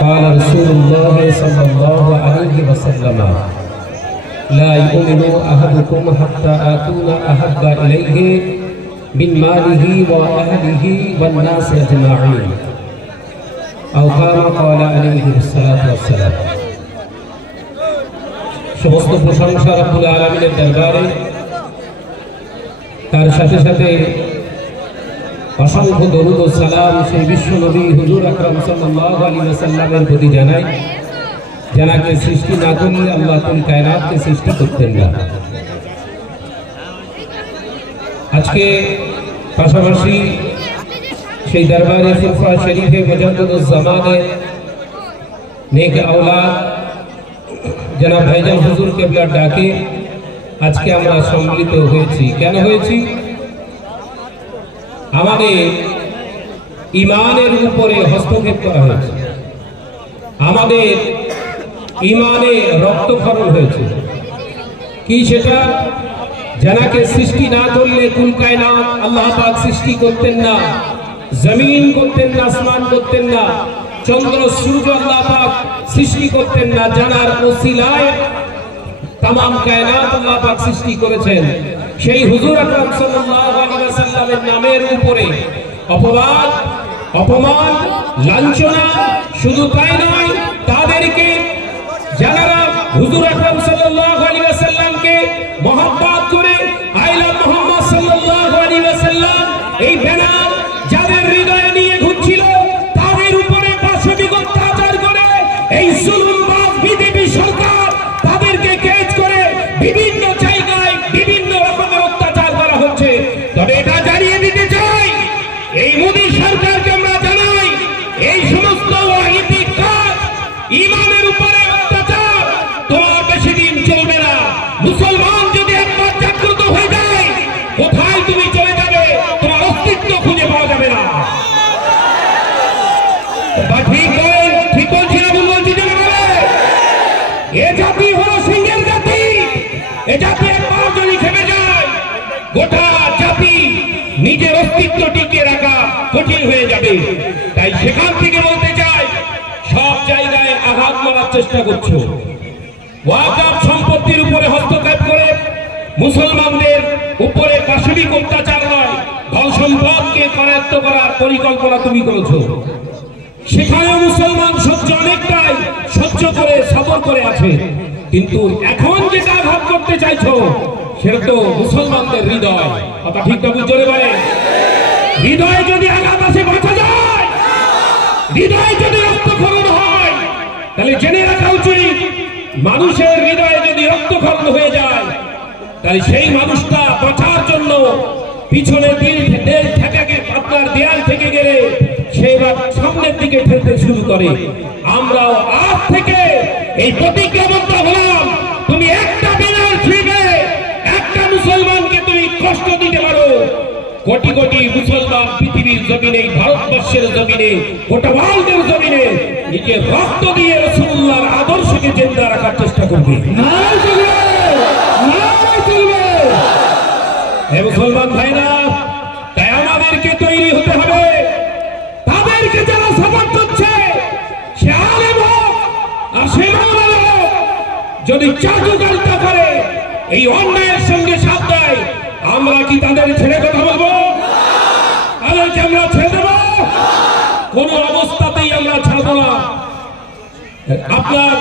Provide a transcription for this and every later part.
قال رسول الله صلى الله عليه وسلم لا يؤمن أحدكم حتى آتون أحب إليه من ماله وأهله والناس أجمعين أو كما قال عليه الصلاة والسلام সমস্ত প্রশংসা রব্বুল আলমিনের দরবারে তার সাথে সাথে অসংখ্য দরুদ ও সালাম সেই বিশ্ব নবী হুজুর আকরাম সাল্লাল্লাহু আলাইহি ওয়াসাল্লামের প্রতি জানাই যাকে সৃষ্টি না করলে আল্লাহ কোন কায়নাতকে সৃষ্টি করতেন না। আজকে পাশাপাশি সেই দরবারে ফুরফা শরীফে মুজাদ্দুদ জামানে নেক আওলাদ জনাব ভাইজান হুজুর কেবলার ডাকে। আজকে আমরা সম্মিলিত হয়েছি। কেন হয়েছি? আমাদের ইমানের উপরে হস্তক্ষেপ করা হয়েছে। আমাদের ইমানে রক্তক্ষরণ হয়েছে। কি সেটা? জানাকে সৃষ্টি না করলে কুলকায় না আল্লাহ পাক সৃষ্টি করতেন না, জমিন করতেন না, আসমান করতেন না, চন্দ্র, সূর্য আল্লাহ পাক সৃষ্টি করতেন না, জানার ওসিলায় তাম কায়নাত আল্লাহ পাক সৃষ্টি করেছেন। সেই হুজুর আকরাম সাল্লাল্লাহু ওয়াসাল্লামের নামের উপরে। অপবাদ অপমান লাঞ্ছনা শুধু তাই নয় তাদেরকে যারা হুজুর আকরাম অস্তিত্ব টিকিয়ে রাখা কঠিন হয়ে যাবে। তাই সেখান থেকে বলতে চাই, সব জায়গায় আঘাত মারার চেষ্টা করছ। সম্পত্তির উপরে হস্তক্ষেপ করে মুসলমানদের উপরে পাশবিক অত্যাচার নয়, ধন সম্পদকে করায়ত্ত করার পরিকল্পনা তুমি করেছ। সেখানেও মুসলমান সহ্য অনেকটাই সহ্য করে, সবর করে আছে। কিন্তু এখন যেটা আঘাত করতে চাইছো, সেটা তো মুসলমানদের হৃদয়। কথা ঠিক না জোরে বলে হৃদয়ে যদি আঘাত আসে বাঁচা যায়, হৃদয়ে যদি রক্তক্ষরণ হয়, তাহলে জেনে রাখা উচিত, মানুষের হৃদয়ে যদি রক্তক্ষরণ হয়ে যায়, তাহলে সেই মানুষটা বাঁচার জন্য পিছনে দিল দেল ঠেকাকে আপনার দেয়াল থেকে গেলে সে এবার সামনের দিকে ঠেলতে শুরু করে। আমরাও আজ থেকে এই প্রতিজ্ঞাবদ্ধ হলাম, তুমি একটা বেনার ছিঁড়বে একটা মুসলমানকে তুমি কষ্ট দিতে পারো কোটি কোটি মুসলমান পৃথিবীর জমিনে ভারতবর্ষের জমিনে গোটা ওয়ার্ল্ডের জমিনে নিজের রক্ত দিয়ে রসুল্লাহর আদর্শকে জিন্দা রাখার চেষ্টা করবে। মুসলমান ভাইরা তাই আমাদেরকে তৈরি হতে হবে। তাদেরকে যারা সাপোর্ট করছে সে আলেম হোক আর সে যদি চাটুকারিতা করে এই অন্যায়ের সঙ্গে আমরা কি তাদের ছেড়ে কথা বলব? তাদেরকে আমরা ছেড়ে দেবো? কোন অবস্থাতেই আমরা ছাড়বো না। আপনার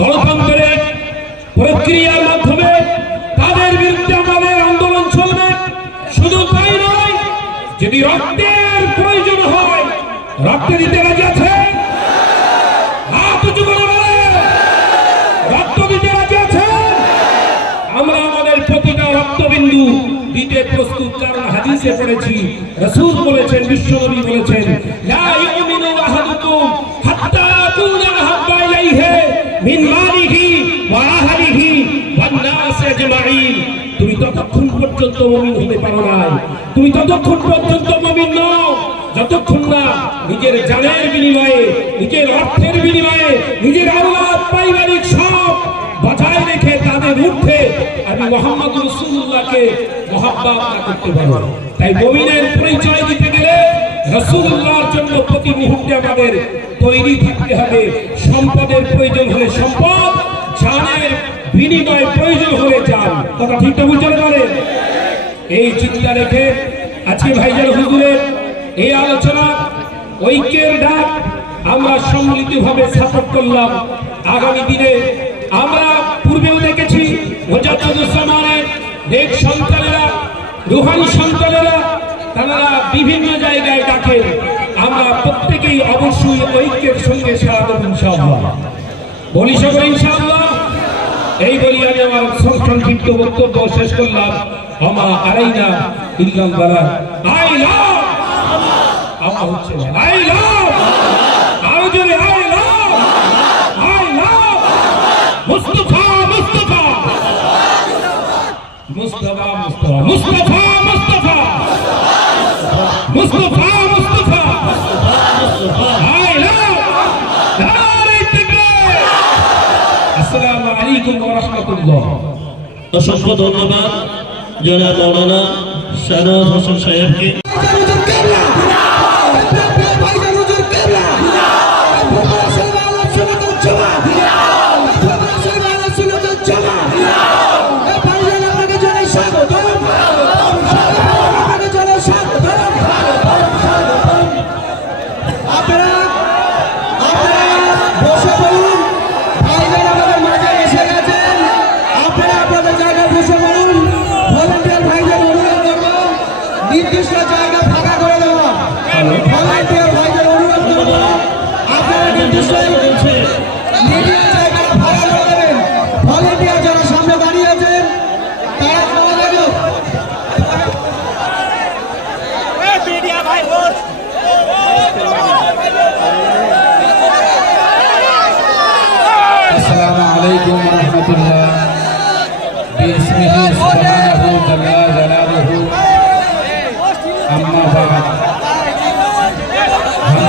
গণতন্ত্রের প্রক্রিয়ার মাধ্যমে তাদের বিরুদ্ধে আমাদের আন্দোলন চলবে। শুধু তাই নয়, যদি রক্তের প্রয়োজন হয়, রক্ত দিতে রাজি আছে হাত উঁচু করে বলেন, রক্ত দিতে রাজি আছে আমরা আমাদের প্রতিটা রক্তবিন্দু দিতে প্রস্তুত কারণ হাদিসে পড়েছি। রাসূল বলেছেন, বিশ্বনবী বলেছেন, লা ইউমিনু আহাদুকুম হাত্তা ইলাইহি মিন মালিহি ওয়া আহলিহি ওয়ান নাস আজমাইন। তুমি ততক্ষণ পর্যন্ত মুমিন হতে পারো না তুমি ততক্ষণ পর্যন্ত মুমিন নও। যতক্ষণ না নিজের জানের বিনিময়ে, নিজের অর্থের বিনিময়ে, নিজের আওলাদ পারিবারিক সব বাঁচায় রেখে তাদের ঊর্ধ্বে আমি মোহাম্মদ রসুল্লাহকে মহাব্বাত না করতে পারব। তাই মমিনের পরিচয় দিতে গেলে রসুল্লাহর জন্য প্রতি মুহূর্তে আমাদের তৈরি থাকতে হবে। সম্পদের প্রয়োজন হলে সম্পদ, জানের প্রয়োজন হলে যান কথা ঠিকটা বুঝতে পারেন এই চিন্তা রেখে আজকে ভাইজান হুজুরের এই আলোচনা, ঐক্যের ডাক আমরা সম্মিলিতভাবে সাপোর্ট করলাম। আগামী দিনে আমরা পূর্বেও দেখেছি ঐক্যের সঙ্গে বলি এই আমার সংক্ষিপ্ত বক্তব্য শেষ করলাম। আমা হচ্ছে লাভ আরও জোরে I love I love Mustafa Mustafa Mustafa Mustafa, Mustafa. Mustafa Mustafa. আসসালামু আলাইকুম ওয়া রাহমাতুল্লাহ। অসংখ্য ধন্যবাদ, জনাব মৌলানা শাহনাজ হোসেন সাহেবকে।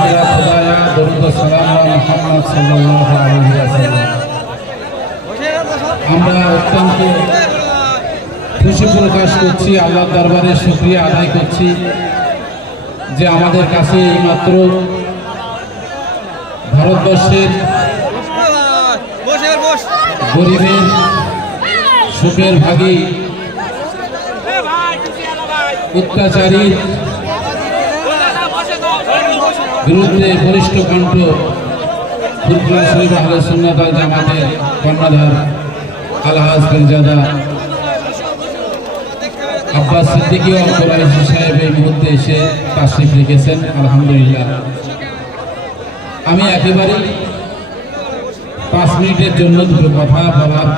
হামদা খুদায়া দরুদ সালাম আলা সাল্লাল্লাহু আলাইহি ওয়াসাল্লাম। আমরা অত্যন্ত খুশি প্রকাশ করছি আল্লাহর দরবারে শুকরিয়া আদায় করছি যে আমাদের কাছে এইমাত্র ভারতবর্ষের গরিবের সুখের ভাগী অত্যাচারী বিরুদ্ধে বরিষ্ঠ কণ্ঠ ফুরফুরা শরীফ আহলে সুন্নাত আল জামাতের কর্ণধার আলহাজ ফিরজাদা আব্বাস সিদ্দিকী ও কোরাইশি সাহেব এই মুহূর্তে এসে তাশরিফ রেখেছেন, আলহামদুলিল্লাহ। আমি একেবারেই পাঁচ মিনিটের জন্য দুটো কথা বলার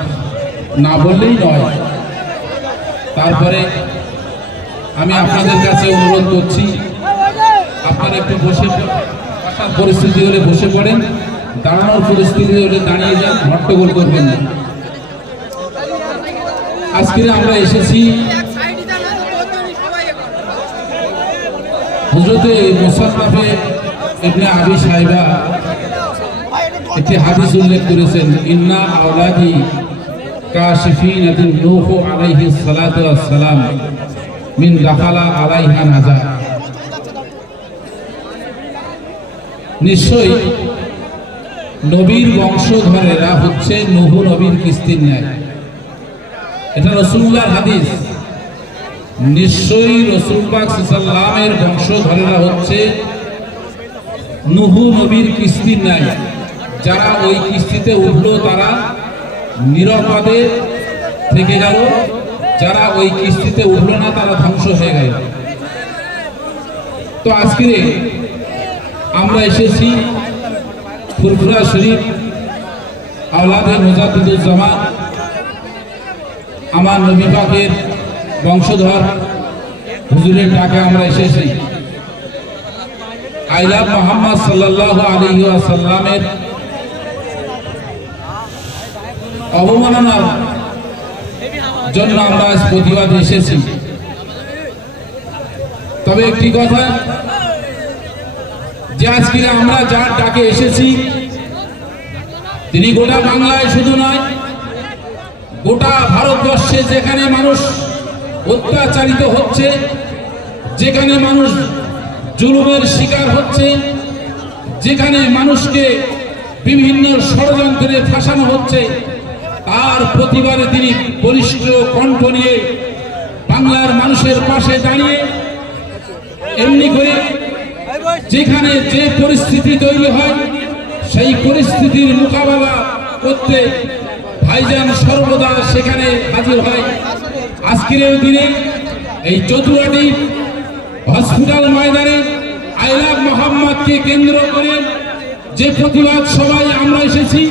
না বললেই নয়। তারপরে আমি আপনাদের কাছে অনুরোধ করছি আপনারা একটু বসে বসার পরিস্থিতি হলে বসে পড়েন। দাঁড়ানোর পরিস্থিতি হলে দাঁড়িয়ে যান হট্টগোল করবেন না। আজকে আমরা এসেছি হুজরতে মুসাফাফে ইবনে আবি সাহেবা একটি হাদিস উল্লেখ করেছেন, ইন্না আওলাদি কাশিফিনাতুন নূহ আলাইহিস সালাতু ওয়াস সালাম মিন দাখালা আলাইহা নাজা নিশ্চয়ই। নবীর বংশধরেরা হচ্ছে নূহ নবীর কিস্তির ন্যায়। এটা রসুল্লাহর হাদিস। নিশ্চয়ই রসুল পাক সাল্লামের বংশধরেরা হচ্ছে নুহু নবীর কিস্তির ন্যায়। যারা ওই কিস্তিতে উঠল, তারা নিরাপদে থেকে গেল। যারা ওই কিস্তিতে উঠল না, তারা ধ্বংস হয়ে গেল। তো আজকে আমরা এসেছি ফুরফুরা শরীফ আওলাদে মুজাদ্দুজ্জামান আমার নবী পাকের বংশধর। হুজুরের ডাকে আমরা এসেছি। আইলাম মোহাম্মদ সাল্লাল্লাহু আলাইহি ওয়াসাল্লামের অবমাননার জন্য আমরা আজ প্রতিবাদ এসেছি। তবে একটি কথা যে আজকে আমরা যার ডাকে এসেছি, তিনি গোটা বাংলায় শুধু নয়, গোটা ভারতবর্ষে যেখানে মানুষ অত্যাচারিত হচ্ছে, যেখানে মানুষ জুলুমের শিকার হচ্ছে, যেখানে মানুষকে বিভিন্ন ষড়যন্ত্রে ফাঁসানো হচ্ছে, তার প্রতিবারে তিনি বলিষ্ঠ কণ্ঠ নিয়ে বাংলার মানুষের পাশে দাঁড়িয়ে এমনি করে যেখানে যে পরিস্থিতি তৈরি হয়, সেই পরিস্থিতির মোকাবেলা করতে ভাইজান সর্বদা সেখানে হাজির হয়। আজকের দিনে এই চতুরাটি হসপিটাল ময়দানে আইলাভ মোহাম্মদকে কেন্দ্র করে যে প্রতিবাদ সবাই আমরা এসেছি,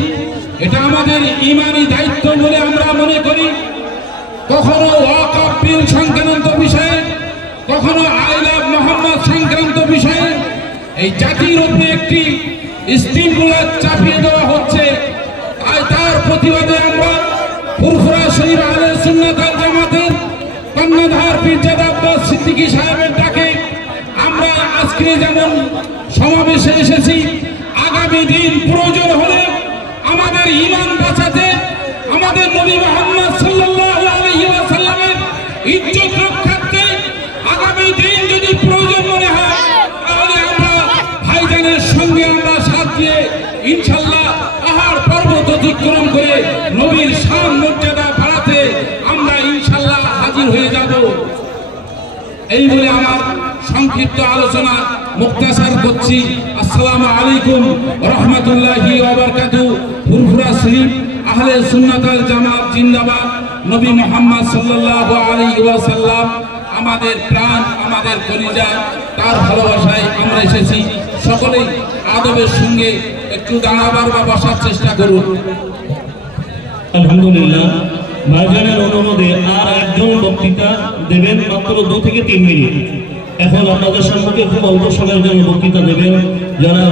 এটা আমাদের ইমানি দায়িত্ব বলে আমরা মনে করি। কখনো বিল সংক্রান্ত বিষয়ে, কখনো আইলাভ মোহাম্মদ সংক্রান্ত বিষয়ে এই জাতির উপরে একটি স্টিমগুলার চাপিয়ে দেওয়া হচ্ছে। আর তার প্রতিবাদে আমরা ফুরফুরা শরীফ আলে সুন্নাত আল জামাতের কন্যাধার পীরজাদা আব্বাস সিদ্দিকী সাহেবের ডাকে আমরা আজকে যেমন সমাবেশে এসেছি, আগামী দিন প্রয়োজন হলে আমাদের ইমান বাঁচাতে আমাদের নবী মোহাম্মদ সাল্লাল্লাহু আলাইহি ওয়াসাল্লামের ইজ্জত দিয়ে ইনশাল্লাহ পাহাড় পর্বত অতিক্রম করে নবীর শান মর্যাদা বাড়াতে আমরা ইনশাল্লাহ হাজির হয়ে যাব। এই বলে আমার সংক্ষিপ্ত আলোচনা মুক্তাসার করছি। আসসালামু আলাইকুম রহমতুল্লাহি ওয়াবারকাতু ফুরফুরা শরীফ, আহলে সুন্নাত আল জামাত, জিন্দাবাদ। নবী মোহাম্মদ সাল্লাল্লাহু আলাইহি ওয়াসাল্লাম আমাদের প্রাণ, আমাদের কলিজা, তার ভালোবাসায় আমরা এসেছি। সকলেই আদবের সঙ্গে একটু দাঁড়াবার বা বসার চেষ্টা করুন। আলহামদুলিল্লাহ ভাইজানের অনুরোধে আর একজন বক্তৃতা দেবেন, মাত্র দু থেকে তিন মিনিট। এখন আপনাদের সম্মুখে খুব অল্প সময়ের জন্য বক্তৃতা দেবেন। যারা